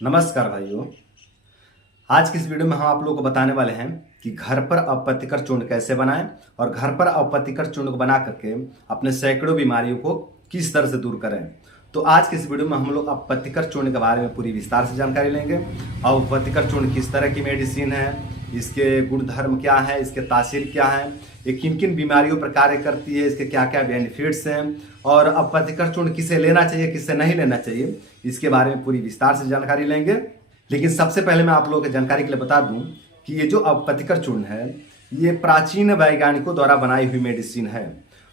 नमस्कार भाइयों। आज की इस वीडियो में हम आप लोगों को बताने वाले हैं कि घर पर अपत्तिकर चूर्ण कैसे बनाएं और घर पर अपत्तिकर चूर्ण को बना करके अपने सैकड़ों बीमारियों को किस तरह से दूर करें। तो आज की इस वीडियो में हम लोग अपत्तिकर चूर्ण के बारे में पूरी विस्तार से जानकारी लेंगे। और अपत्तिकर चूर्ण किस तरह की मेडिसिन है, इसके गुणधर्म क्या है, इसके तासीर क्या है, ये किन किन बीमारियों पर कार्य करती है, इसके क्या क्या बेनिफिट्स हैं और अपत्तिकर चूर्ण किसे लेना चाहिए किसे नहीं लेना चाहिए, इसके बारे में पूरी विस्तार से जानकारी लेंगे। लेकिन सबसे पहले मैं आप लोगों की जानकारी के लिए बता दूं कि ये जो अपत्तिकर चूर्ण है ये प्राचीन वैज्ञानिकों द्वारा बनाई हुई मेडिसिन है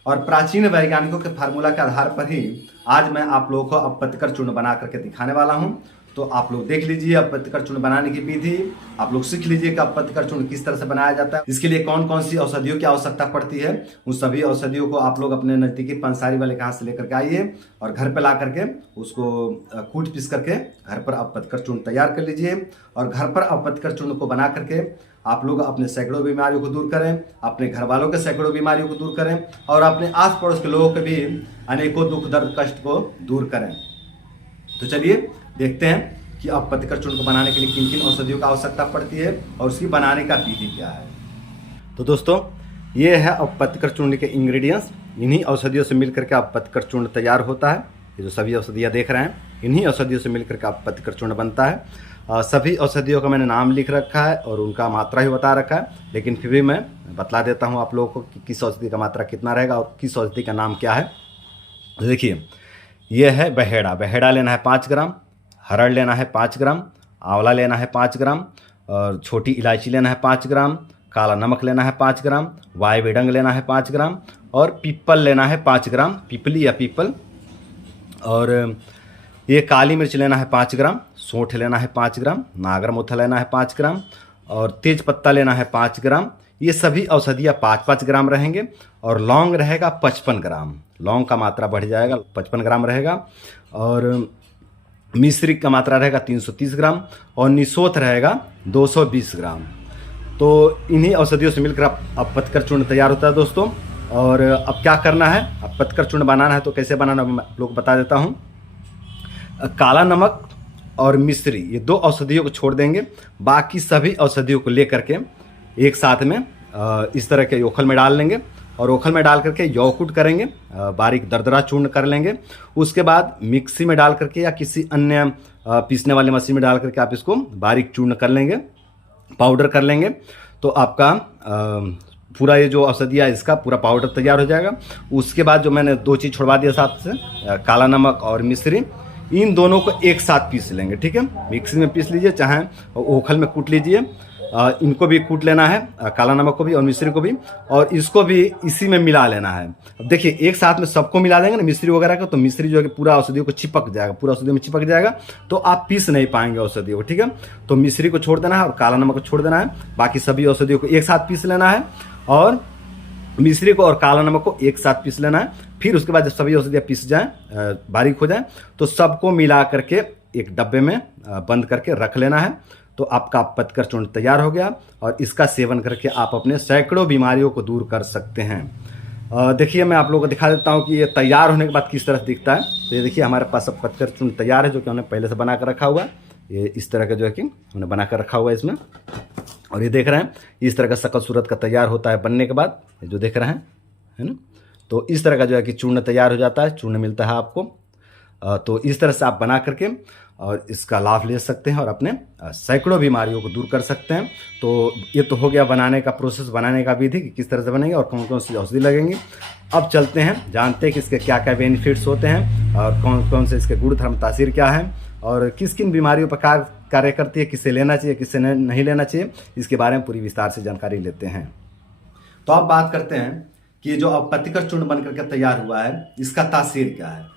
और प्राचीन वैज्ञानिकों के फार्मूला के आधार पर ही आज मैं आप लोगों को अपत्तिकर चूर्ण बना करके दिखाने वाला हूं। तो आप लोग देख लीजिए अपत्तिकर चूर्ण बनाने की विधि, आप लोग सीख लीजिए कि अपत्तिकर चूर्ण किस तरह से बनाया जाता है, इसके लिए कौन कौन सी औषधियों की आवश्यकता पड़ती है। उन सभी औषधियों को आप लोग अपने नजदीकी पंसारी वाले कहाँ से लेकर के आइए और घर पे ला करके उसको कूट पीस करके घर पर अपत्तिकर चूर्ण तैयार कर लीजिए। और घर पर अपत्तिकर चूर्ण को बना करके आप लोग अपने सैकड़ों बीमारियों को दूर करें, अपने घर वालों के सैकड़ों बीमारियों को दूर करें और अपने आस पड़ोस के लोगों के भी अनेकों दुख दर्द कष्ट को दूर करें। तो चलिए देखते हैं कि अपत्तिकर चूर्ण को बनाने के लिए किन किन औषधियों की आवश्यकता पड़ती है और उसकी बनाने का विधि क्या है। तो दोस्तों ये है अपत्तिकर चूर्ण के इंग्रेडिएंट्स। इन्हीं औषधियों से मिलकर के अपत्तिकर चूर्ण तैयार होता है। ये जो सभी औषधियाँ देख रहे हैं इन्हीं औषधियों से मिलकर के अपत्तिकर चूर्ण बनता है। सभी औषधियों का मैंने नाम लिख रखा है और उनका मात्रा भी बता रखा है, लेकिन फिर भी मैं बतला देता हूँ आप लोगों को कि किस औषधि का मात्रा कितना रहेगा और किस औषधि का नाम क्या है। तो देखिए ये है बहेड़ा। बहेड़ा लेना है 5 ग्राम, हरड़ लेना है 5 ग्राम, आंवला लेना है 5 ग्राम और छोटी इलायची लेना है 5 ग्राम, काला नमक लेना है 5 ग्राम, वाई बेडंग लेना है 5 ग्राम और पीपल लेना है 5 ग्राम, पीपली या पीपल। और ये काली मिर्च लेना है 5 ग्राम, सौंठ लेना है 5 ग्राम, नागर मोथा लेना है 5 ग्राम और तेज पत्ता लेना है 5 ग्राम। ये सभी औषधियाँ 5-5 ग्राम रहेंगे और लौंग रहेगा 55 ग्राम। लौंग का मात्रा बढ़ जाएगा, 55 ग्राम रहेगा। और मिश्री का मात्रा रहेगा 330 ग्राम और निसोथ रहेगा 220 ग्राम। तो इन्हीं औषधियों से मिलकर अपत्तिकर चूर्ण तैयार होता है दोस्तों। और अब क्या करना है, अपत्तिकर चूर्ण बनाना है तो कैसे बनाना मैं आप लोग को बता देता हूँ। काला नमक और मिश्री ये 2 औषधियों को छोड़ देंगे, बाकी सभी औषधियों को लेकर के एक साथ में इस तरह के ओखल में डाल लेंगे और ओखल में डाल करके यौकुट करेंगे, बारीक दरदरा चूर्ण कर लेंगे। उसके बाद मिक्सी में डाल करके या किसी अन्य पीसने वाले मशीन में डाल करके आप इसको बारीक चूर्ण कर लेंगे, पाउडर कर लेंगे। तो आपका पूरा ये जो औषधिया है इसका पूरा पाउडर तैयार हो जाएगा। उसके बाद जो मैंने 2 चीज़ छोड़वा दिया साथ से, काला नमक और मिश्री, इन दोनों को एक साथ पीस लेंगे। ठीक है, मिक्सी में पीस लीजिए चाहे ओखल में कूट लीजिए। इनको भी कूट लेना है, काला नमक को भी और मिश्री को भी, और इसको भी इसी में मिला लेना है। अब देखिए एक साथ में सबको मिला देंगे ना मिश्री वगैरह को, तो मिश्री जो है कि पूरा औषधियों को चिपक जाएगा, पूरा औषधियों में चिपक जाएगा तो आप पीस नहीं पाएंगे औषधियों को। ठीक है, तो मिश्री को छोड़ देना है और काला नमक को छोड़ देना है, बाकी सभी औषधियों को एक साथ पीस लेना है और मिश्री को और काला नमक को एक साथ पीस लेना है। फिर उसके बाद जब सभी औषधियाँ पीस जाएं, बारीक हो जाएं, तो सबको मिला करके एक डब्बे में बंद करके रख लेना है। तो आपका अपत्तिकर चूर्ण तैयार हो गया और इसका सेवन करके आप अपने सैकड़ों बीमारियों को दूर कर सकते हैं। देखिए मैं आप लोगों को दिखा देता हूँ कि ये तैयार होने के बाद किस तरह से दिखता है। तो ये देखिए हमारे पास अपत्तिकर चूर्ण तैयार है, जो कि हमने पहले से बना कर रखा हुआ है। ये इस तरह का जो है कि हमने बना कर रखा हुआ है इसमें, और ये देख रहे हैं इस तरह का शकल सूरत का तैयार होता है बनने के बाद, जो देख रहे हैं है ना। तो इस तरह का जो है कि चूर्ण तैयार हो जाता है, चूर्ण मिलता है आपको। तो इस तरह से आप बना करके और इसका लाभ ले सकते हैं और अपने सैकड़ों बीमारियों को दूर कर सकते हैं। तो ये तो हो गया बनाने का प्रोसेस, बनाने का विधि कि किस तरह से बनेंगे और कौन कौन सी औषधि लगेंगी। अब चलते हैं, जानते हैं कि इसके क्या क्या बेनिफिट्स होते हैं और कौन कौन से इसके गुण धर्म तासीर क्या है और किस किन बीमारियों पर कार्य करती है, किसे लेना चाहिए किसे नहीं लेना चाहिए, इसके बारे में पूरी विस्तार से जानकारी लेते हैं। तो अब बात करते हैं कि ये जो अपत्तिकर चूर्ण बन करके तैयार हुआ है इसका तासीर क्या है।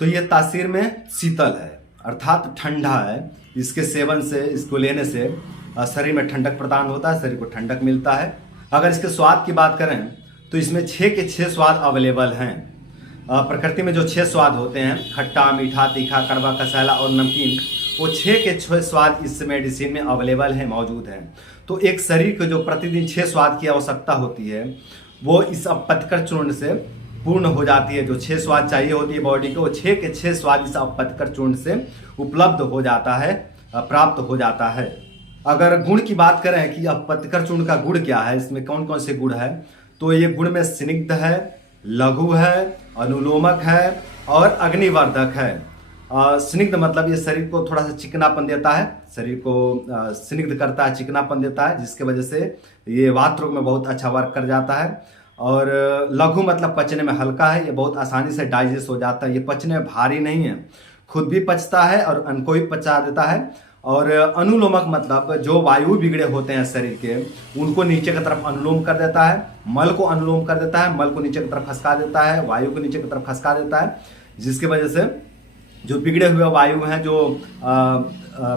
तो ये तासीर में शीतल है, अर्थात ठंडा है। इसके सेवन से, इसको लेने से शरीर में ठंडक प्रदान होता है, शरीर को ठंडक मिलता है। अगर इसके स्वाद की बात करें तो इसमें 6 के 6 स्वाद अवेलेबल हैं। प्रकृति में जो 6 स्वाद होते हैं, खट्टा, मीठा, तीखा, कड़वा, कसैला और नमकीन, वो 6 के 6 स्वाद इस मेडिसिन में अवेलेबल हैं, मौजूद हैं। तो एक शरीर को जो प्रतिदिन 6 स्वाद की आवश्यकता होती है वो इस अपत्तिकर चूर्ण से पूर्ण हो जाती है। जो 6 स्वाद चाहिए होती है बॉडी को, वो 6 के 6 स्वाद इस अपत्तिकर चूर्ण से उपलब्ध हो जाता है प्राप्त हो जाता है। अगर गुण की बात करें कि अपत्यकर चूर्ण का गुण क्या है, इसमें कौन कौन से गुण है, तो ये गुण में स्निग्ध है, लघु है, अनुलोमक है और अग्निवर्धक है। स्निग्ध मतलब ये शरीर को थोड़ा सा चिकनापन देता है, शरीर को स्निग्ध करता है, चिकनापन देता है, जिसके वजह से ये वात रोग में बहुत अच्छा वर्क कर जाता है। और लघु मतलब पचने में हल्का है, ये बहुत आसानी से डाइजेस्ट हो जाता है, ये पचने में भारी नहीं है, खुद भी पचता है और अन्न को भी पचा देता है। और अनुलोमक मतलब जो वायु बिगड़े होते हैं शरीर के, उनको नीचे की तरफ अनुलोम कर देता है, मल को अनुलोम कर देता है, मल को नीचे की तरफ खसका देता है, वायु को नीचे की तरफ खसका देता है, जिसकी वजह से जो बिगड़े हुए वायु हैं, जो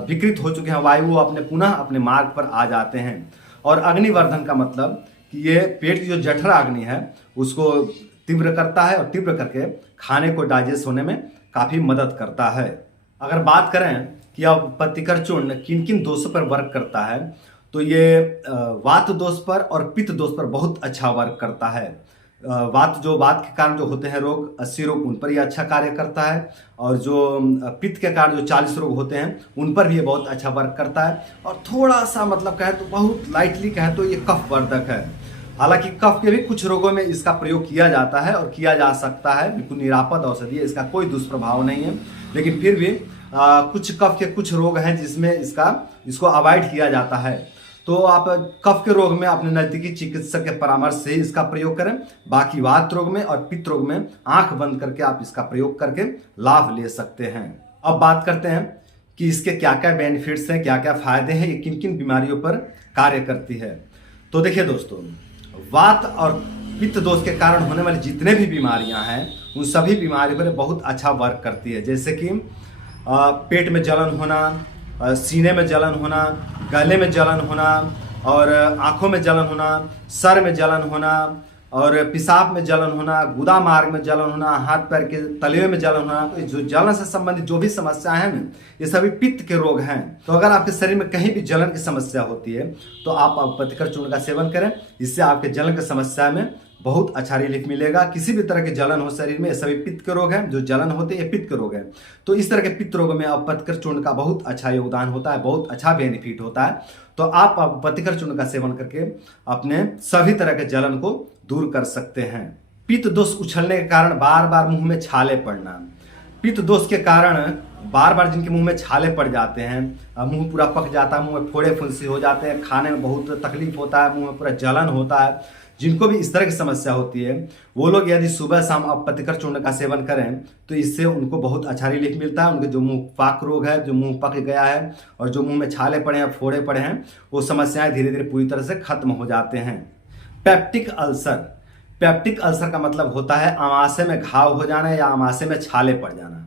विकृत हो चुके हैं वायु, वो अपने पुनः अपने मार्ग पर आ जाते हैं। और अग्निवर्धन का मतलब कि ये पेट की जो जठरा अग्नि है उसको तीव्र करता है और तीव्र करके खाने को डाइजेस्ट होने में काफ़ी मदद करता है। अगर बात करें कि अपत्यकर चूर्ण किन किन दोषों पर वर्क करता है, तो ये वात दोष पर और पित्त दोष पर बहुत अच्छा वर्क करता है। वात के कारण जो होते हैं रोग, 80 रोग, उन पर ये अच्छा कार्य करता है। और जो पित्त के कारण जो 40 रोग होते हैं उन पर भी ये बहुत अच्छा वर्क करता है। और थोड़ा सा मतलब कहे तो बहुत लाइटली कहे तो ये कफ वर्धक है। हालांकि कफ के भी कुछ रोगों में इसका प्रयोग किया जाता है और किया जा सकता है, बिल्कुल निरापद औषधि है, इसका कोई दुष्प्रभाव नहीं है। लेकिन फिर भी कुछ कफ के कुछ रोग हैं जिसमें इसको अवॉइड किया जाता है। तो आप कफ के रोग में अपने नज़दीकी चिकित्सक के परामर्श से इसका प्रयोग करें। बाकी वात रोग में और पित्त रोग में आंख बंद करके आप इसका प्रयोग करके लाभ ले सकते हैं। अब बात करते हैं कि इसके क्या क्या बेनिफिट्स हैं, क्या क्या फायदे हैं, ये किन किन बीमारियों पर कार्य करती है। तो देखिए दोस्तों, वात और पित्त दोष के कारण होने वाली जितने भी बीमारियां हैं उन सभी बीमारियों पर बहुत अच्छा वर्क करती है। जैसे कि पेट में जलन होना, सीने में जलन होना, गले में जलन होना और आंखों में जलन होना, सर में जलन होना और पेशाब में जलन होना, गुदा मार्ग में जलन होना, हाथ पैर के तलवे में जलन होना। तो जो जलन से संबंधित जो भी समस्याएं हैं ना, ये सभी पित्त के रोग हैं। तो अगर आपके शरीर में कहीं भी जलन की समस्या होती है तो आप अपत्यकर चूर्ण का सेवन करें, इससे आपके जलन की समस्या में बहुत अच्छा रिलीफ मिलेगा। किसी भी तरह के जलन हो शरीर में, ये सभी पित्त के रोग हैं, जो जलन होते हैं ये पित्त के रोग हैं। तो इस तरह के पित्त रोगों में अपत्यकर चूर्ण का बहुत अच्छा योगदान होता है, बहुत अच्छा बेनिफिट होता है। तो आप अपत्यकर चूर्ण का सेवन करके अपने सभी तरह के जलन को दूर कर सकते हैं। पित्त दोष उछलने के कारण बार बार मुंह में छाले पड़ना, पित्त दोष के कारण बार बार जिनके मुंह में छाले पड़ जाते हैं, मुंह पूरा पक जाता है, मुंह में फोड़े फुंसी हो जाते हैं, खाने में बहुत तकलीफ होता है, मुंह में पूरा जलन होता है, जिनको भी इस तरह की समस्या होती है वो लोग यदि सुबह शाम अपत्यकर चूर्ण का सेवन करें तो इससे उनको बहुत अच्छा रिलीफ मिलता है। उनके जो मुंह पाक रोग है, जो मुंह पक गया है और जो मुंह में छाले पड़े हैं, फोड़े पड़े हैं, वो समस्याएं धीरे धीरे पूरी तरह से खत्म हो जाते हैं। पेप्टिक अल्सर, पेप्टिक अल्सर का मतलब होता है आमाशय में घाव हो जाना या आमाशय में छाले पड़ जाना।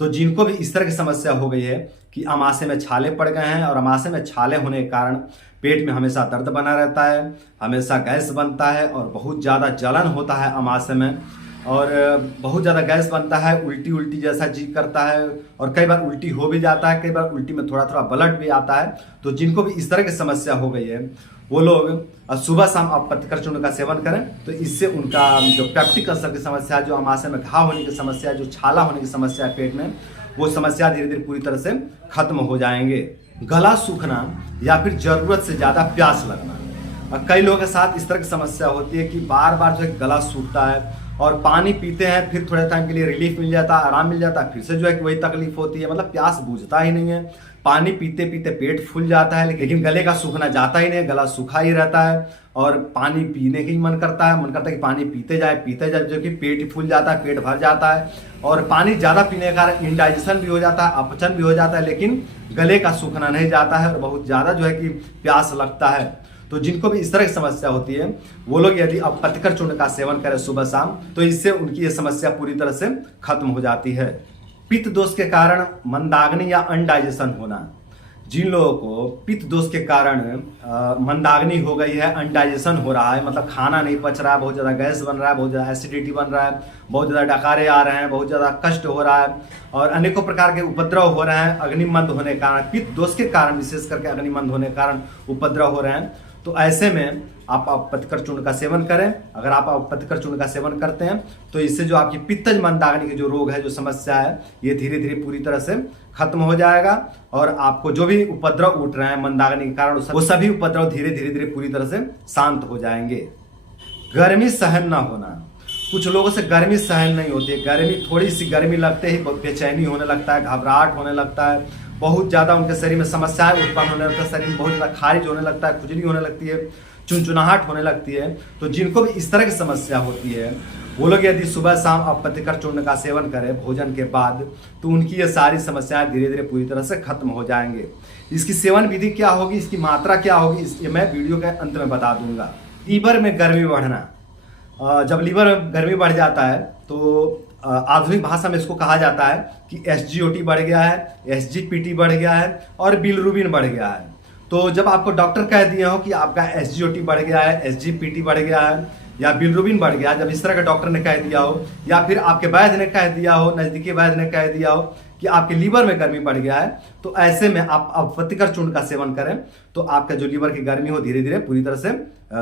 तो जिनको भी इस तरह की समस्या हो गई है कि आमाशय में छाले पड़ गए हैं और आमाशय में छाले होने के कारण पेट में हमेशा दर्द बना रहता है, हमेशा गैस बनता है और बहुत ज़्यादा जलन होता है आमाशय में, और बहुत ज़्यादा गैस बनता है, उल्टी उल्टी जैसा जी करता है और कई बार उल्टी हो भी जाता है, कई बार उल्टी में थोड़ा थोड़ा ब्लड भी आता है। तो जिनको भी इस तरह की समस्या हो गई है वो लोग सुबह शाम अपत्यकर चूर्ण का सेवन करें तो इससे उनका जो पेप्टिक अल्सर की समस्या है, जो आमाशय में घाव होने की समस्या है, जो छाला होने की समस्या है पेट में, वो समस्या धीरे धीरे पूरी तरह से खत्म हो जाएंगे। गला सूखना या फिर जरूरत से ज़्यादा प्यास लगना, कई लोगों के साथ इस तरह की समस्या होती है कि बार बार जो है गला सूखता है और पानी पीते हैं, फिर थोड़े टाइम के लिए रिलीफ मिल जाता है, आराम मिल जाता है, फिर से जो है कि वही तकलीफ होती है, मतलब प्यास बुझता ही नहीं है। पानी पीते पीते पेट फूल जाता है लेकिन गले का सूखना जाता ही नहीं, गला सूखा ही रहता है और पानी पीने का ही मन करता है कि पानी पीते जाए, जो कि पेट फूल जाता है, पेट भर जाता है और पानी ज़्यादा पीने के कारण इंडाइजेशन भी हो जाता है, अपचन भी हो जाता है, लेकिन गले का सूखना नहीं जाता है और बहुत ज़्यादा जो है कि प्यास लगता है। तो जिनको भी इस तरह की समस्या होती है वो लोग यदि अपत्यकर चूर्ण का सेवन करें सुबह शाम तो इससे उनकी ये समस्या पूरी तरह से खत्म हो जाती है। पित्त दोष के कारण मंदाग्नि या अनडाइजेशन होना, जिन लोगों को पित्त दोष के कारण मंदाग्नि हो गई है, अनडाइजेशन हो रहा है, मतलब खाना नहीं पच रहा है, बहुत ज़्यादा गैस बन रहा है, बहुत ज़्यादा एसिडिटी बन रहा है, बहुत ज़्यादा डकारे आ रहे हैं, बहुत ज़्यादा कष्ट हो रहा है और अनेकों प्रकार के उपद्रव हो रहे हैं अग्निमंद होने के कारण, पित्त दोष के कारण विशेष करके अग्निमंद होने के कारण उपद्रव हो रहे हैं। तो ऐसे में आप अपत्यकर चूर्ण का सेवन करें। अगर आप अपत्यकर चूर्ण का सेवन करते हैं तो इससे जो आपकी पित्तज मंदाग्नि की जो रोग है, जो समस्या है, ये धीरे धीरे पूरी तरह से खत्म हो जाएगा और आपको जो भी उपद्रव उठ रहे हैं मंदाग्नि के कारण, वो सभी उपद्रव धीरे धीरे धीरे पूरी तरह से शांत हो जाएंगे। गर्मी सहन ना होना, कुछ लोगों से गर्मी सहन नहीं होती है। गर्मी, थोड़ी सी गर्मी लगते ही बेचैनी होने लगता है, घबराहट होने लगता है, बहुत ज़्यादा उनके शरीर में समस्याएं उत्पन्न होने लगता है, शरीर में बहुत ज़्यादा खारिज होने लगता है, खुजली होने लगती है, चुनचुनाहट होने लगती है। तो जिनको भी इस तरह की समस्या होती है वो लोग यदि सुबह शाम अपत्यकर चूर्ण का सेवन करें भोजन के बाद, तो उनकी ये सारी समस्याएं धीरे धीरे पूरी तरह से खत्म हो जाएंगे। इसकी सेवन विधि क्या होगी, इसकी मात्रा क्या होगी, ये मैं वीडियो के अंत में बता दूंगा। लीवर में गर्मी बढ़ना, जब लीवर में गर्मी बढ़ जाता है तो आधुनिक भाषा में इसको कहा जाता है कि SGOT बढ़ गया है, SGPT बढ़ गया है और बिलिरुबिन बढ़ गया है। तो जब आपको डॉक्टर कह दिए हो कि आपका SGOT बढ़ गया है, SGPT बढ़ गया है या बिलिरुबिन बढ़ गया, जब इस तरह का डॉक्टर ने कह दिया हो या फिर आपके वैद्य ने कह दिया हो, नजदीकी वैद्य ने कह दिया हो कि आपके लीवर में गर्मी बढ़ गया है, तो ऐसे में आप अपत्यकर चूर्ण का सेवन करें तो आपका जो लीवर की गर्मी हो धीरे धीरे पूरी तरह से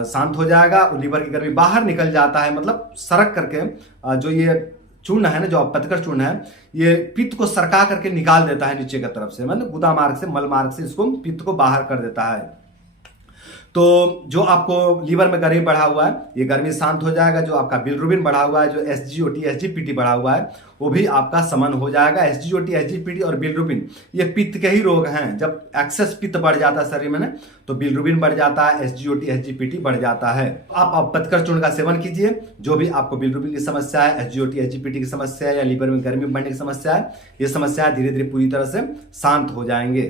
शांत हो जाएगा और लीवर की गर्मी बाहर निकल जाता है। मतलब सरक करके जो ये चूर्ण है ना, जो अपत्यकर चूर्ण है, ये पित्त को सरका करके निकाल देता है नीचे की तरफ से, मतलब गुदा मार्ग से, मल मार्ग से इसको पित्त को बाहर कर देता है। तो जो आपको लीवर में गर्मी बढ़ा हुआ है ये गर्मी शांत हो जाएगा। जो आपका बिलिरुबिन बढ़ा हुआ है, जो SGOT SGPT बढ़ा हुआ है, वो भी आपका समन हो जाएगा। SGOT SGPT और बिलिरुबिन ये पित्त के ही रोग हैं। जब एक्सेस पित्त बढ़ जाता है शरीर में ना, तो बिलिरुबिन बढ़ जाता है, SGOT SGPT बढ़ जाता है। आप अपत्यकर चूर्ण का सेवन कीजिए। जो भी आपको बिलिरुबिन की समस्या है, SGOT SGPT की समस्या है या लीवर में गर्मी बढ़ने की समस्या है, ये समस्या धीरे धीरे पूरी तरह से शांत हो जाएंगे।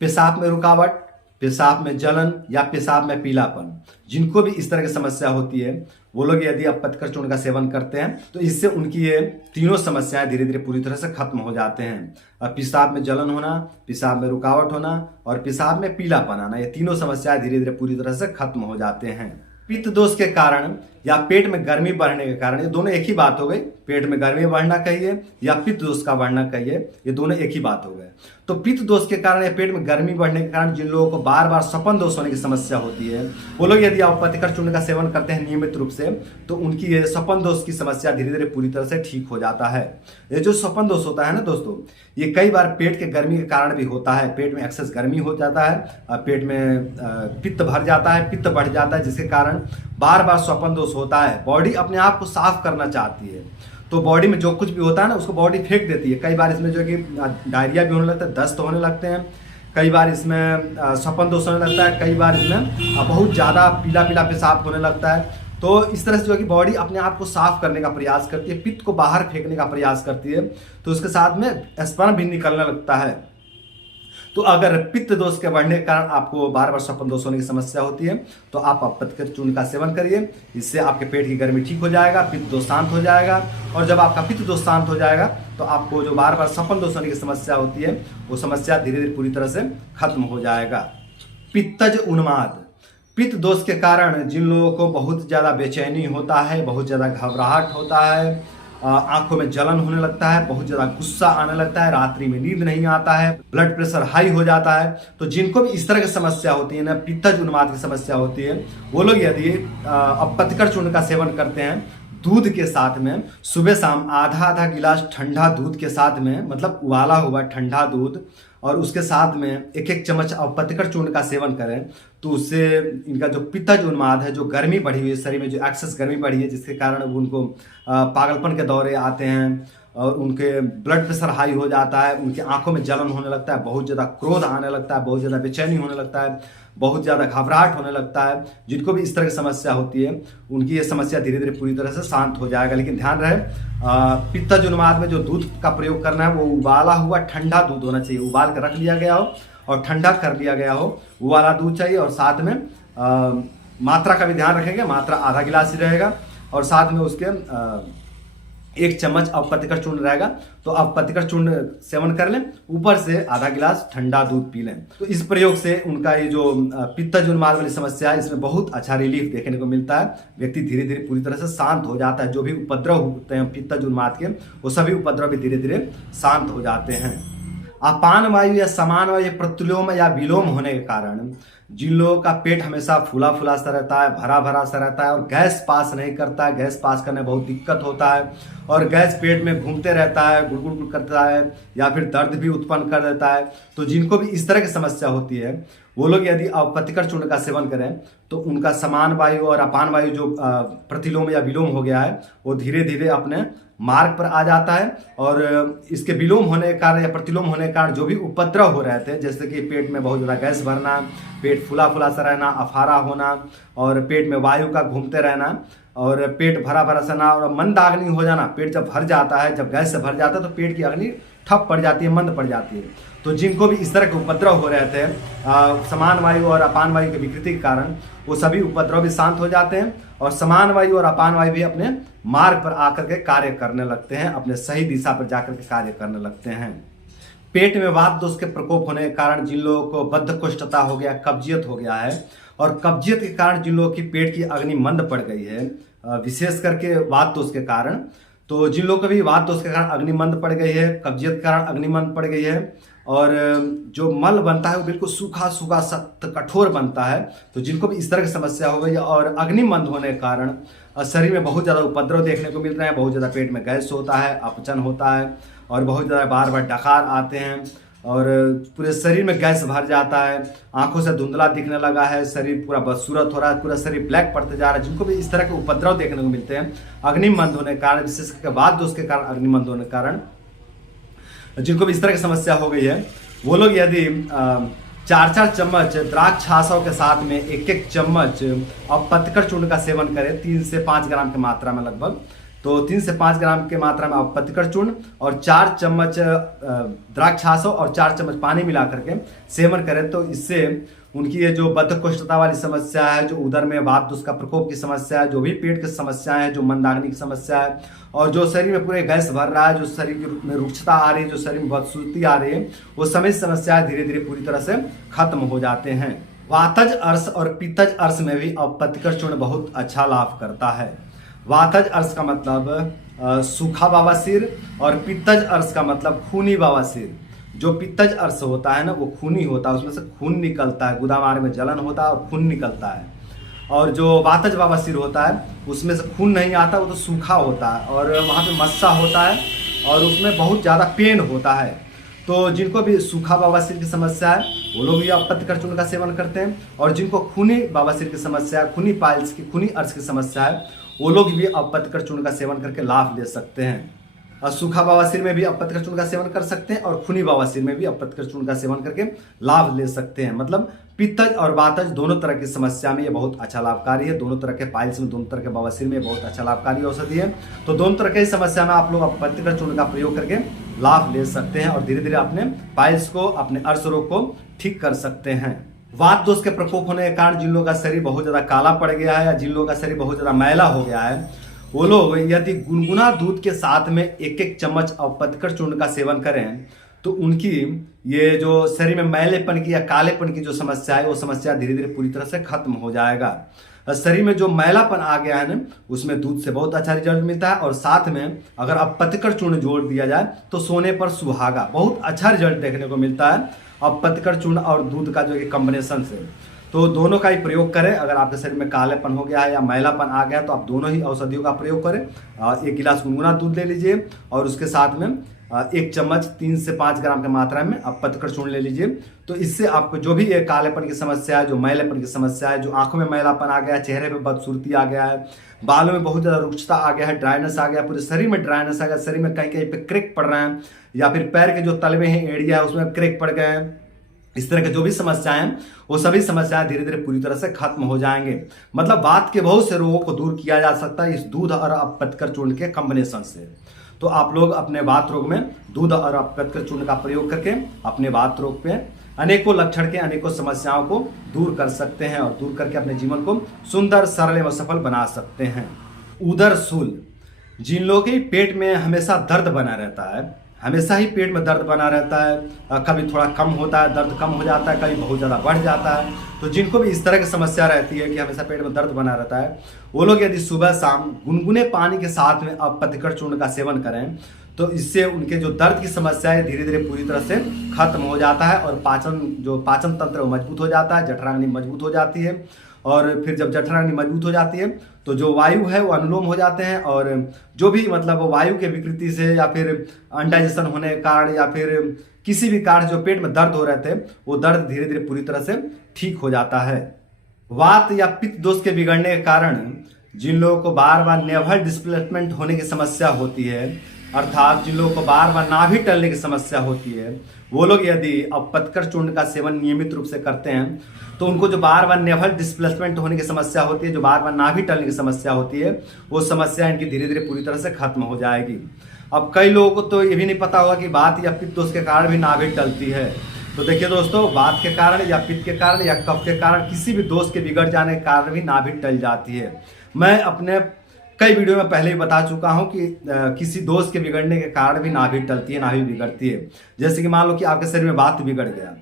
पेशाब में रुकावट, पेशाब में जलन या पेशाब में पीलापन, जिनको भी इस तरह की समस्या होती है वो लोग यदि अपत्यकर चूर्ण का सेवन करते हैं तो इससे उनकी ये तीनों समस्याएं धीरे धीरे पूरी तरह से खत्म हो जाते हैं। पेशाब में जलन होना, पेशाब में रुकावट होना और पेशाब में पीलापन आना, ये तीनों समस्याएं धीरे धीरे पूरी तरह से खत्म हो जाते हैं। पित्त दोष के कारण या पेट में गर्मी बढ़ने के कारण, ये दोनों एक ही बात हो गई। पेट में गर्मी बढ़ना कहिए या पित्त दोष का बढ़ना कहिए, ये दोनों एक ही बात हो गए। तो पित्त दोष के कारण या पेट में गर्मी बढ़ने के कारण जिन लोगों को बार बार स्वपन दोष होने की समस्या होती है, वो लोग यदि अपत्यकर चूर्ण का सेवन करते हैं नियमित रूप से, तो उनकी ये स्वपन दोष की समस्या धीरे धीरे पूरी तरह से ठीक हो जाता है। ये जो स्वपन दोष होता है ना दोस्तों, ये कई बार पेट के गर्मी के कारण भी होता है। पेट में एक्सेस गर्मी हो जाता है, पेट में पित्त भर जाता है, पित्त बढ़ जाता है, जिसके कारण बार बार स्वपन दोष होता है। बॉडी अपने आप को साफ करना चाहती है, तो बॉडी में जो कुछ भी होता है ना उसको बॉडी फेंक देती है। कई बार इसमें जो कि डायरिया भी होने लगता है, दस्त होने लगते हैं, कई बार इसमें स्वपन दोष होने लगता है, कई बार इसमें बहुत ज़्यादा पीला पीला पेशाब होने लगता है। तो इस तरह से जो है कि बॉडी अपने आप को साफ करने का प्रयास करती है, पित्त को बाहर फेंकने का प्रयास करती है, तो उसके साथ में स्पर्म भी निकलने लगता है। तो अगर पित्त दोष के बढ़ने के कारण आपको बार बार स्वपन दोष होने की समस्या होती है तो आप अपत्यकर चूर्ण का सेवन करिए। इससे आपके पेट की गर्मी ठीक हो जाएगा, पित्त दोष शांत हो जाएगा और जब आपका पित्त दोष शांत हो जाएगा तो आपको जो बार बार स्वपन दोष होने की समस्या होती है वो समस्या धीरे धीरे पूरी तरह से खत्म हो जाएगा। पित्तज उन्माद, पित्त दोष के कारण जिन लोगों को बहुत ज़्यादा बेचैनी होता है, बहुत ज़्यादा घबराहट होता है, आंखों में जलन होने लगता है, बहुत ज़्यादा गुस्सा आने लगता है, रात्रि में नींद नहीं आता है, ब्लड प्रेशर हाई हो जाता है, तो जिनको भी इस तरह की समस्या होती है ना, पित्तज उन्माद की समस्या होती है, वो लोग यदि अपत्यकर चूर्ण का सेवन करते हैं दूध के साथ में, सुबह शाम आधा आधा गिलास ठंडा दूध के साथ में, मतलब उबाला हुआ ठंडा दूध, और उसके साथ में एक एक चम्मच अपत्यकर चूर्ण का सेवन करें, तो उससे इनका जो पित्तज उन्माद है, जो गर्मी बढ़ी हुई है शरीर में, जो एक्सेस गर्मी बढ़ी है जिसके कारण उनको पागलपन के दौरे आते हैं और उनके ब्लड प्रेशर हाई हो जाता है, उनकी आंखों में जलन होने लगता है, बहुत ज़्यादा क्रोध आने लगता है, बहुत ज़्यादा बेचैनी होने लगता है, बहुत ज़्यादा घबराहट होने लगता है, जिनको भी इस तरह की समस्या होती है उनकी ये समस्या धीरे धीरे पूरी तरह से शांत हो जाएगा। लेकिन ध्यान रहे, पित्तज उन्माद में जो दूध का प्रयोग करना है वो उबाला हुआ ठंडा दूध होना चाहिए, उबाल कर रख लिया गया हो और ठंडा कर लिया गया हो, वो वाला दूध चाहिए। और साथ में मात्रा का भी ध्यान रखेंगे, मात्रा आधा गिलास ही रहेगा और साथ में उसके 1 चम्मच अपत्यकर चूर्ण रहेगा, तो अपत्यकर चूर्ण सेवन कर लें, ऊपर से आधा गिलास ठंडा दूध पी लें। तो इस प्रयोग से उनका ये जो पित्तज उन्माद वाली समस्या है इसमें बहुत अच्छा रिलीफ देखने को मिलता है। व्यक्ति धीरे धीरे पूरी तरह से शांत हो जाता है। जो भी उपद्रव होते हैं पित्तज उन्माद के, वो सभी उपद्रव भी धीरे धीरे शांत हो जाते हैं। अपान वायु या समान वायु, प्रतिलोम या विलोम होने के कारण जिन लोगों का पेट हमेशा फूला फूला सा रहता है, भरा भरा सा रहता है और गैस पास नहीं करता है, गैस पास करने बहुत दिक्कत होता है और गैस पेट में घूमते रहता है, गुड़गुड़ गुड़ करता है या फिर दर्द भी उत्पन्न कर देता है, तो जिनको भी इस तरह की समस्या होती है वो लोग यदि अपत्यकर चूर्ण का सेवन करें तो उनका समान वायु और अपान वायु जो प्रतिलोम या विलोम हो गया है वो धीरे धीरे अपने मार्ग पर आ जाता है। और इसके विलोम होने के कारण या प्रतिलोम होने के कारण जो भी उपद्रव हो रहे थे, जैसे कि पेट में बहुत ज़्यादा गैस भरना, पेट फूला फूला सा रहना, अफारा होना और पेट में वायु का घूमते रहना और पेट भरा भरा सना और मंदाग्नि हो जाना, पेट जब भर जाता है, जब गैस से भर जाता है तो पेट की अग्नि ठप पड़ जाती है, मंद पड़ जाती है। तो जिनको भी इस तरह के उपद्रव हो रहे थे समान वायु और अपान वायु की विकृति के कारण, वो सभी उपद्रव भी शांत हो जाते हैं और समान वायु और अपान वायु भी अपने मार्ग पर आकर के कार्य करने लगते हैं, अपने सही दिशा पर जाकर के कार्य करने लगते हैं। पेट में वात दोष के प्रकोप होने के कारण जिन लोगों को बद्धकोष्ठता हो गया, कब्जियत हो गया है और कब्जियत के कारण जिन लोगों की पेट की अग्नि मंद पड़ गई है, विशेष करके वात दोष के कारण, तो जिन लोगों को भी वात दोष के कारण अग्नि मंद पड़ गई है, कब्जियत के कारण अग्नि मंद पड़ गई है और जो मल बनता है वो बिल्कुल सूखा सूखा सख्त कठोर बनता है, तो जिनको भी इस तरह की समस्या हो गई और अग्नि मंद होने के कारण शरीर में बहुत ज़्यादा उपद्रव देखने को मिल रहे हैं, बहुत ज़्यादा पेट में गैस होता है, अपचन होता है और बहुत ज़्यादा बार बार डकार आते हैं और पूरे शरीर में गैस भर जाता है, आंखों से धुंधला दिखने लगा है, शरीर पूरा बदसूरत हो रहा है, पूरा शरीर ब्लैक पड़ते जा रहा है। जिनको भी इस तरह के उपद्रव देखने को मिलते हैं अग्निमंद होने के कारण, विशेष करके वात दोष के कारण, अग्निमंद होने के कारण जिनको भी इस तरह की समस्या हो गई है, वो लोग यदि 4-4 चम्मच द्राक्षासव के साथ में 1-1 चम्मच अपत्यकर चूर्ण का सेवन करें 3 से 5 ग्राम की मात्रा में लगभग, तो 3 से 5 ग्राम की मात्रा में अपत्यकर चूर्ण और 4 चम्मच द्राक्षासव और 4 चम्मच पानी मिला करके सेवन करें, तो इससे उनकी ये जो बद्धकोष्ठता वाली समस्या है, जो उदर में वात दोष का प्रकोप की समस्या है, जो भी पेट की समस्याएं हैं, जो मंदाग्नि की समस्या है और जो शरीर में पूरे गैस भर रहा है, जो शरीर में रुक्षता आ रही है, जो शरीर में बदसूरती आ रही है, वो सभी समस्याएं धीरे धीरे पूरी तरह से खत्म हो जाते हैं। वातज अर्श और पित्तज अर्श में भी अपत्यकर चूर्ण बहुत अच्छा लाभ करता है। वातज अर्श का मतलब सूखा बवासीर और पित्तज अर्श का मतलब खूनी बवासीर। जो पित्तज अर्श होता है ना वो खूनी होता है, उसमें से खून निकलता है, गुदामार्ग में जलन होता है और खून निकलता है। और जो वातज बवासीर होता है उसमें से खून नहीं आता, वो तो सूखा होता है और वहाँ पे मस्सा होता है और उसमें बहुत ज़्यादा पेन होता है। तो जिनको भी सूखा बवासीर की समस्या है वो लोग भी अपत्यकर चूर्ण का सेवन करते हैं और जिनको खूनी बवासीर की समस्या है, खूनी पाइल्स की, खूनी अर्श की समस्या है, वो लोग भी अपत्यकर चूर्ण का सेवन करके लाभ ले सकते हैं। और सूखा बवासीर में भी अपत्यकर चूर्ण का सेवन कर सकते हैं और खूनी बवासीर में भी अपत्यकर चूर्ण का सेवन करके लाभ ले सकते हैं। मतलब पित्तज और वातज दोनों तरह की समस्या में ये बहुत अच्छा लाभकारी है, दोनों तरह के पाइल्स में, दोनों तरह के बवासीर में बहुत अच्छा लाभकारी औषधि है। तो दोनों तरह की समस्या में आप लोग अपत्यकर चूर्ण का प्रयोग करके लाभ ले सकते हैं और धीरे धीरे अपने पाइल्स को, अपने अर्श रोग को ठीक कर सकते हैं। वात दोष के प्रकोप होने के कारण जिन लोगों का शरीर बहुत ज्यादा काला पड़ गया है या जिन लोगों का शरीर बहुत ज्यादा मैला हो गया है, वो लोग यदि गुनगुना दूध के साथ में 1-1 चम्मच अपत्यकर चूर्ण का सेवन करें तो उनकी ये जो शरीर में मैलेपन की या कालेपन की जो समस्या है वो समस्या धीरे धीरे पूरी तरह से खत्म हो जाएगा। शरीर में जो मैलापन आ गया है ना उसमें दूध से बहुत अच्छा रिजल्ट मिलता है और साथ में अगर अपत्यकर चूर्ण जोड़ दिया जाए तो सोने पर सुहागा, बहुत अच्छा रिजल्ट देखने को मिलता है अपत्यकर चूर्ण और दूध का जो कि कॉम्बिनेशन से। तो दोनों का ही प्रयोग करें। अगर आपके शरीर में कालेपन हो गया है या मैलापन आ गया है तो आप दोनों ही औषधियों का प्रयोग करें। 1 गिलास गुनगुना दूध ले लीजिए और उसके साथ में 1 चम्मच 3 से 5 ग्राम की मात्रा में अपत्यकर चूर्ण ले लीजिए। तो इससे आपको जो भी ये कालेपन की समस्या है, जो मैलेपन की समस्या है, जो आंखों में मैलापन आ गया है, चेहरे पे बदसूरती आ गया है, बालों में बहुत ज़्यादा रुक्षता आ गया है, ड्राइनेस आ गया, पूरे शरीर में ड्राइनेस आ गया, शरीर में कहीं कहीं पे क्रैक पड़ रहे हैं या फिर पैर के जो तलवे हैं, एड़िया है, उसमें क्रैक पड़ गए हैं, इस तरह के जो भी समस्याएं हैं वो सभी समस्याएं धीरे धीरे पूरी तरह से खत्म हो जाएंगे। मतलब वात के बहुत से रोगों को दूर किया जा सकता है इस दूध और अपत्यकर चूर्ण के कॉम्बिनेशन से। तो आप लोग अपने वात रोग में दूध और अपत्यकर चूर्ण का प्रयोग करके अपने वात रोग पे अनेकों लक्षण के, अनेकों समस्याओं को दूर कर सकते हैं और दूर करके अपने जीवन को सुंदर, सरल एवं सफल बना सकते हैं। उदर शूल, जिन लोगों के पेट में हमेशा दर्द बना रहता है, हमेशा ही पेट में दर्द बना रहता है, कभी थोड़ा कम होता है, दर्द कम हो जाता है, कभी बहुत ज़्यादा बढ़ जाता है, तो जिनको भी इस तरह की समस्या रहती है कि हमेशा पेट में दर्द बना रहता है, वो लोग यदि सुबह शाम गुनगुने पानी के साथ में अपत्यकर चूर्ण का सेवन करें तो इससे उनके जो दर्द की समस्या है धीरे धीरे पूरी तरह से खत्म हो जाता है और पाचन तंत्र मजबूत हो जाता है, जठराग्नि मजबूत हो जाती है। और फिर जब जठराग्नि मजबूत हो जाती है तो जो वायु है वो अनुलोम हो जाते हैं और जो भी मतलब वायु के विकृति से या फिर अनडाइजेशन होने के कारण या फिर किसी भी कारण जो पेट में दर्द हो रहे थे वो दर्द धीरे धीरे पूरी तरह से ठीक हो जाता है। वात या पित्त दोष के बिगड़ने के कारण जिन लोगों को बार बार नेवल डिस्प्लेसमेंट होने की समस्या होती है, अर्थात जिन लोगों को बार बार नाभि टलने की समस्या होती है, वो लोग यदि अपत्यकर चूर्ण का सेवन नियमित रूप से करते हैं तो उनको जो बार बार नेवल डिस्प्लेसमेंट होने की समस्या होती है, जो बार बार नाभि टलने की समस्या होती है, वो समस्या इनकी धीरे धीरे पूरी तरह से खत्म हो जाएगी। अब कई लोगों को तो ये भी नहीं पता होगा कि वात या पित्त दोष के कारण भी नाभि टलती है। तो देखिए दोस्तों, वात के कारण या पित्त के कारण या कफ के कारण किसी भी दोष के बिगड़ जाने के कारण भी नाभि टल जाती है। मैं अपने कई वीडियो में पहले भी बता चुका हूं कि किसी दोष के बिगड़ने के कारण भी नाभि टलती है, नाभि बिगड़ती है। जैसे कि मान लो कि आपके शरीर में वात बिगड़ गया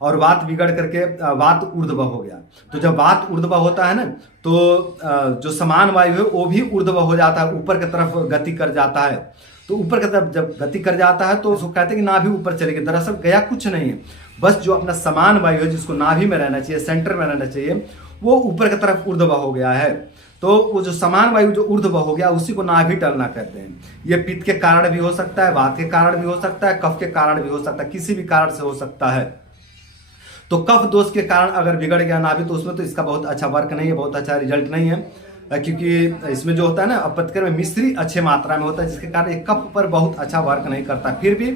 और वात बिगड़ करके वात ऊर्ध्व हो गया, तो जब वात ऊर्ध्व होता है ना तो जो समान वायु है वो भी ऊर्ध्व हो जाता है, ऊपर की तरफ गति कर जाता है। तो ऊपर की तरफ जब गति कर जाता है तो उसको कहते हैं कि नाभि ऊपर चलेगी। दरअसल गया कुछ नहीं है, बस जो अपना समान वायु है जिसको नाभि में रहना चाहिए, सेंटर में रहना चाहिए, वो ऊपर की तरफ ऊर्ध्व हो गया है। तो वो जो समान वायु जो ऊर्ध्व हो गया उसी को नाभि टलना कहते हैं। ये पित्त के कारण भी हो सकता है, वात के कारण भी हो सकता है, कफ के कारण भी हो सकता है, किसी भी कारण से हो सकता है। तो कफ दोष के कारण अगर बिगड़ गया नाभि तो उसमें तो इसका बहुत अच्छा वर्क नहीं है, बहुत अच्छा रिजल्ट नहीं है, क्योंकि इसमें जो होता है ना अपत्यकर में मिश्री अच्छे मात्रा में होता है, जिसके कारण ये कफ पर बहुत अच्छा वर्क नहीं करता। फिर भी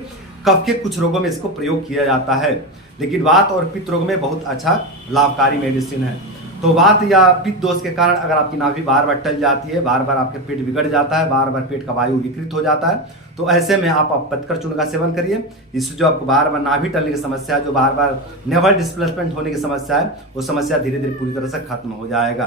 कफ के कुछ रोगों में इसको प्रयोग किया जाता है, लेकिन वात और पित्त रोग में बहुत अच्छा लाभकारी मेडिसिन है। तो वात या पित्त दोष के कारण अगर आपकी नाभि बार बार टल जाती है, बार बार आपके पेट बिगड़ जाता है, बार बार पेट का वायु विकृत हो जाता है, तो ऐसे में आप अपत्यकर चूर्ण का सेवन करिए। इससे जो आपको बार बार नाभि टलने की समस्या है, जो बार बार नेवल डिस्प्लेसमेंट होने की समस्या है, वो समस्या धीरे धीरे पूरी तरह से खत्म हो जाएगा।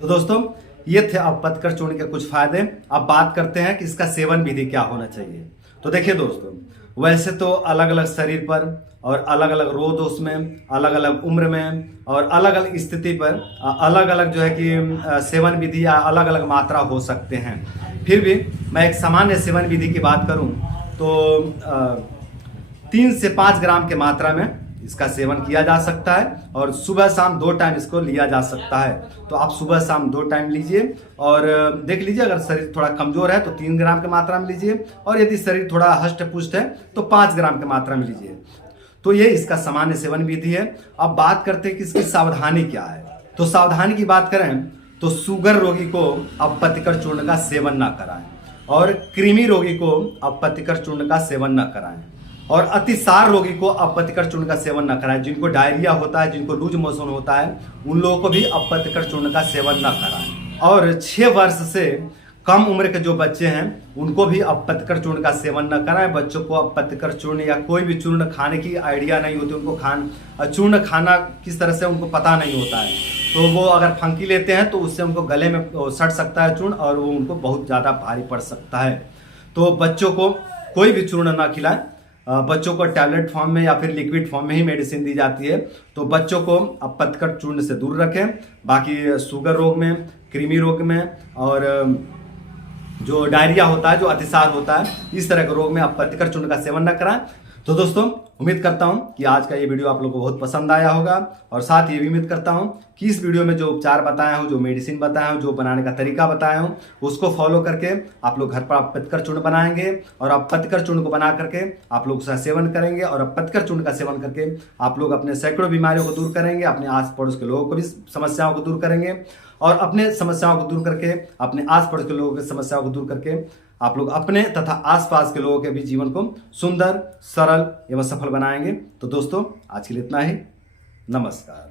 तो दोस्तों, ये थे अपत्यकर चूर्ण के कुछ फायदे। अब बात करते हैं कि इसका सेवन विधि क्या होना चाहिए। तो देखिए दोस्तों, वैसे तो अलग अलग शरीर पर और अलग अलग रोग दोष में, अलग अलग उम्र में और अलग अलग स्थिति पर अलग अलग जो है कि सेवन विधि या अलग अलग मात्रा हो सकते हैं। फिर भी मैं एक सामान्य सेवन विधि की बात करूं तो 3 से 5 ग्राम के मात्रा में इसका सेवन किया जा सकता है और सुबह शाम 2 टाइम इसको लिया जा सकता है। तो आप सुबह शाम 2 टाइम लीजिए और देख लीजिए, अगर शरीर थोड़ा कमजोर है तो 3 ग्राम की मात्रा में लीजिए और यदि शरीर थोड़ा हष्ट पुष्ट है तो 5 ग्राम की मात्रा में लीजिए। तो ये इसका सामान्य सेवन विधि है। अब बात करते हैं कि इसकी सावधानी क्या है। तो सावधानी की बात करें तो शुगर रोगी को अपत्यकर चूर्ण का सेवन ना कराएं और कृमि रोगी को अपत्यकर चूर्ण का सेवन न कराएं और अतिसार रोगी को अपत्यकर चूर्ण का सेवन न कराएं। जिनको डायरिया होता है, जिनको लूज मोशन होता है, उन लोगों को भी अपत्यकर चूर्ण का सेवन न कराएं। और 6 वर्ष से कम उम्र के जो बच्चे हैं उनको भी अपत्यकर चूर्ण का सेवन न कराएं। बच्चों को अपत्यकर चूर्ण या कोई भी चूर्ण खाने की आइडिया नहीं होती, उनको चूर्ण खाना किस तरह से उनको पता नहीं होता है, तो वो अगर फंकी लेते हैं तो उससे उनको गले में सट सकता है चूर्ण और वो उनको बहुत ज़्यादा भारी पड़ सकता है। तो बच्चों को कोई भी चूर्ण ना खिलाएं। बच्चों को टैबलेट फॉर्म में या फिर लिक्विड फॉर्म में ही मेडिसिन दी जाती है, तो बच्चों को अपत्यकर चूर्ण से दूर रखें। बाकी शुगर रोग में, कृमि रोग में और जो डायरिया होता है, जो अतिसार होता है, इस तरह के रोग में अपत्यकर चूर्ण का सेवन न कराएं। तो दोस्तों, उम्मीद करता हूं कि आज का ये वीडियो आप लोगों को बहुत पसंद आया होगा और साथ ही ये भी उम्मीद करता हूं कि इस वीडियो में जो उपचार बताया हूं, जो मेडिसिन बताया हूं, जो बनाने का तरीका बताया हूं, उसको फॉलो करके आप लोग घर पर अपत्यकर चूर्ण बनाएंगे और अपत्यकर चूर्ण को बना करके आप लोग उसका सेवन करेंगे और अपत्यकर चूर्ण का सेवन करके आप लोग अपने सैकड़ों बीमारियों को दूर करेंगे, अपने आस पड़ोस के लोगों को भी समस्याओं को दूर करेंगे और अपने समस्याओं को दूर करके, अपने आस पड़ोस के लोगों की समस्याओं को दूर करके आप लोग अपने तथा आसपास के लोगों के भी जीवन को सुंदर, सरल एवं सफल बनाएंगे। तो दोस्तों, आज के लिए इतना ही। नमस्कार।